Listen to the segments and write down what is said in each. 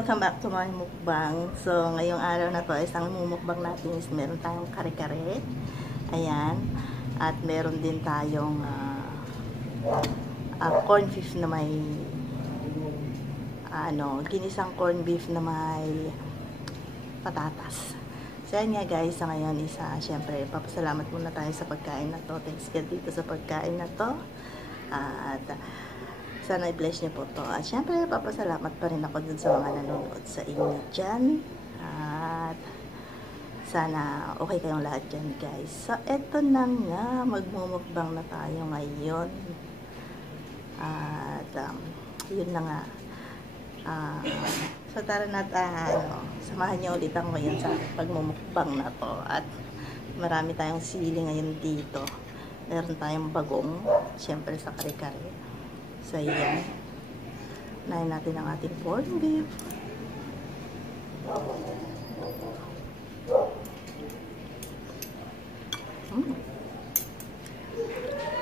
welcome back to my mukbang. So, ngayong araw na to, isang mumukbang natin is meron tayong kare-kare. Ayan. At meron din tayong corned beef na may ginisang corned beef na may patatas. So, yan nga guys, sa ngayon is syempre, papasalamat muna tayo sa pagkain na to. Thanks God dito sa pagkain na to. At sana i-bless niyo po to. At syempre, papasalamat pa rin ako dun sa mga nanonood sa inyo dyan. At sana okay kayong lahat dyan, guys. So, eto na nga. Magmumukbang na tayo ngayon. At yun na nga. So, tara na samahan niyo ulit ako ngayon sa pagmumukbang na to. At marami tayong sili ngayon dito. Meron tayong bagong, syempre sa kare-kare. So, yan. Unahin natin ang ating corned beef.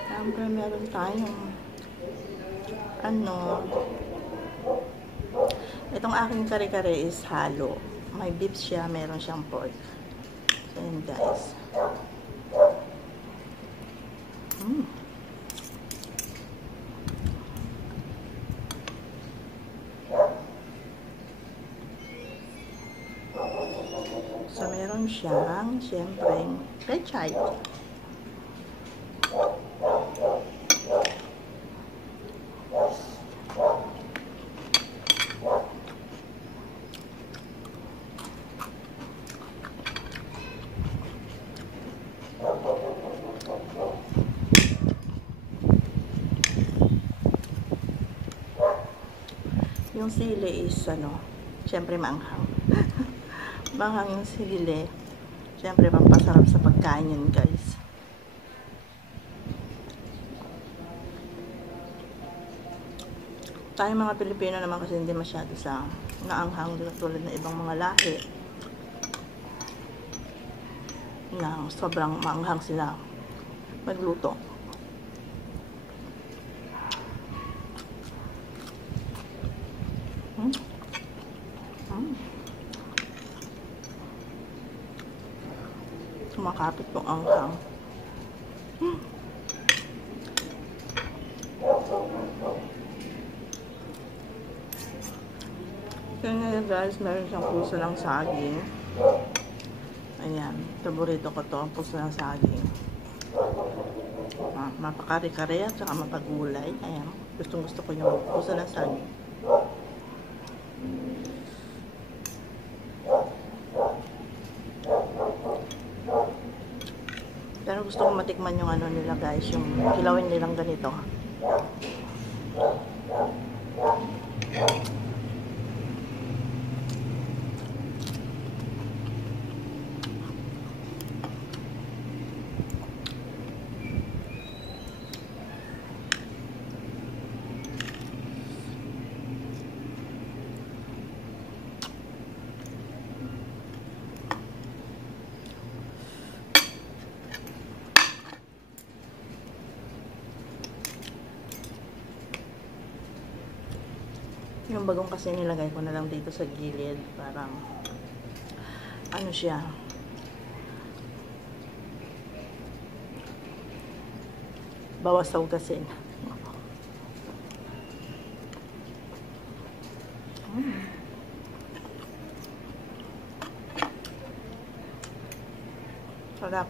Siyempre, meron tayong itong aking kare-kare is halo. May beef siya, meron siyang pork. So, yan guys. So, meron siyang, syempre, pechay. Yung sili is, syempre, maanghang. Maanghang yung sili. Siyempre, pampasarap sa pagkain yun, guys. Tayo mga Pilipino naman kasi hindi masyado sa naanghang tulad ng ibang mga lahi. Na sobrang maanghang sila magluto. Kumakapit yung anghang. Kaya ngayon guys, meron siyang puso ng saging. Ayan, paborito ko to, ang puso ng saging. Mapakari-kare at saka mapagulay. Ayan, gustong-gusto ko yung puso ng saging. Pero gusto ko matikman yung nila guys, yung kilawin nilang ganito. Yung bagong kasi nilagay ko na lang dito sa gilid. Parang, siya. Bawas sa ugasin. Sarap.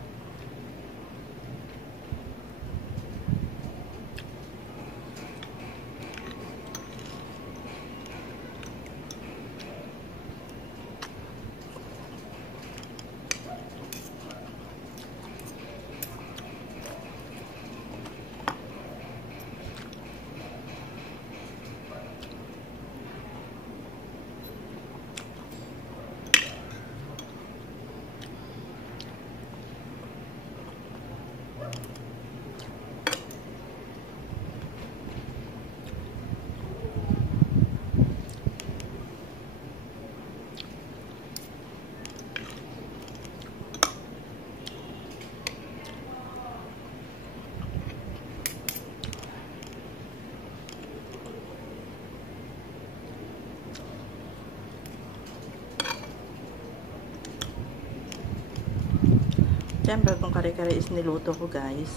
Siyempre, kung kare-kare is niluto ko, guys.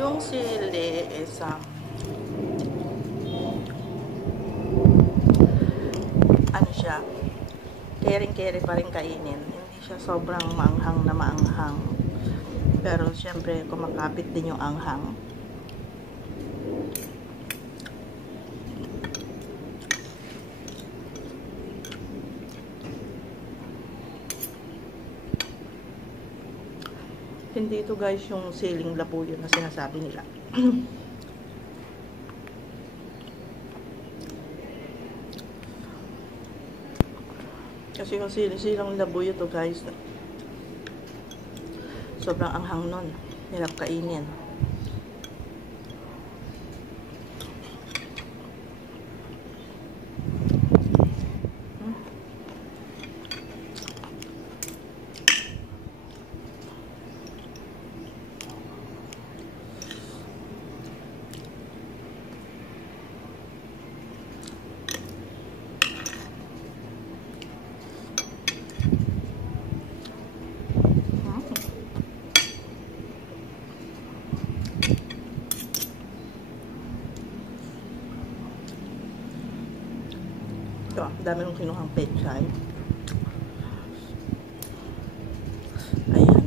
Yung sili is ano siya, caring-carry pa rin kainin. Hindi siya sobrang maanghang na maanghang. Pero syempre kumakapit din yung anghang. Hindi ito guys yung siling labuyo na sinasabi nila. Kasi yung siling labuyo to guys, sobrang anghang nun. Hirap kainin. Ito, dami nung kinuhang pechay. Ayan.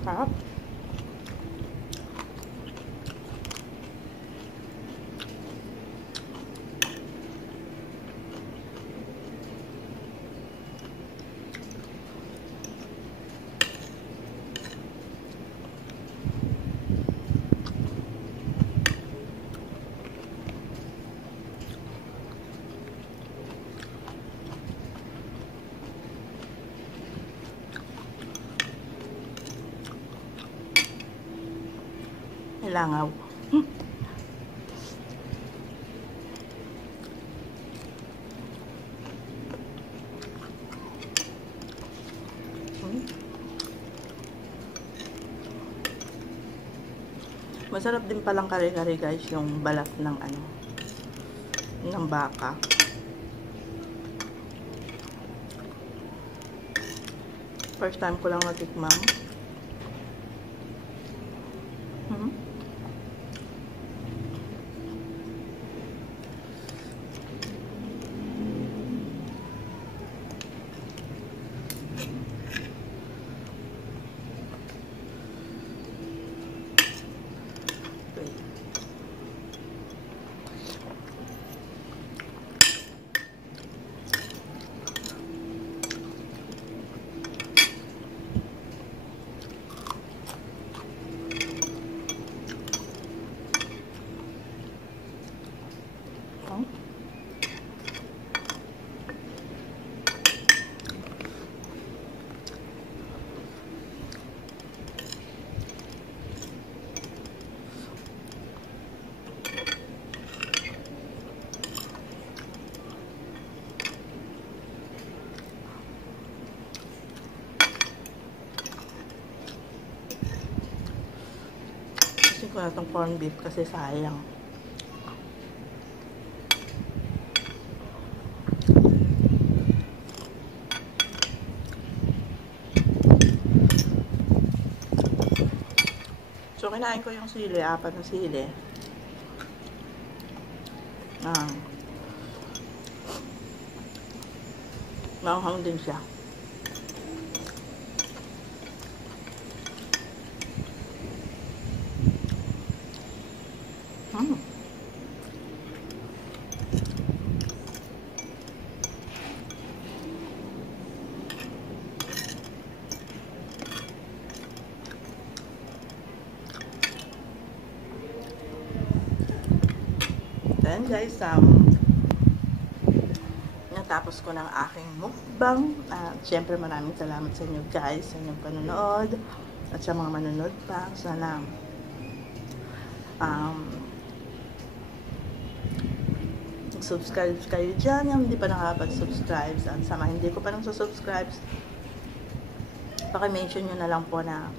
Sarap. Langaw. Masarap din palang kare-kare guys yung balat ng ng baka. First time ko lang natikman. Ko na itong corned beef kasi sayang. So, kinain ko yung sili, 4 na sili. Maanghang din siya. Then guys, natapos ko ng aking mukbang. Siyempre maraming salamat sa inyo guys, sa inyong panonood at sa mga manonood pa. Sana subscribe kayo dyan yung hindi pa nakapag-subscribe. At sa mga hindi ko pa nang subscribe, paki-mention nyo na lang po na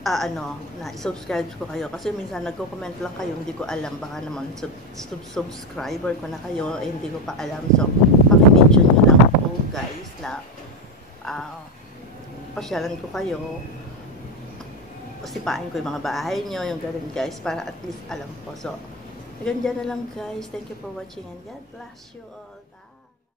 na subscribe ko kayo kasi minsan nagko-comment lang kayo, hindi ko alam, baka naman subscriber ko na kayo, hindi ko pa alam. So paki-mention nyo lang po guys na pasyalan ko kayo, sipain ko yung mga bahay nyo, yung ganun guys, para at least alam ko. So hanggang dyan na lang guys, thank you for watching and God bless you all.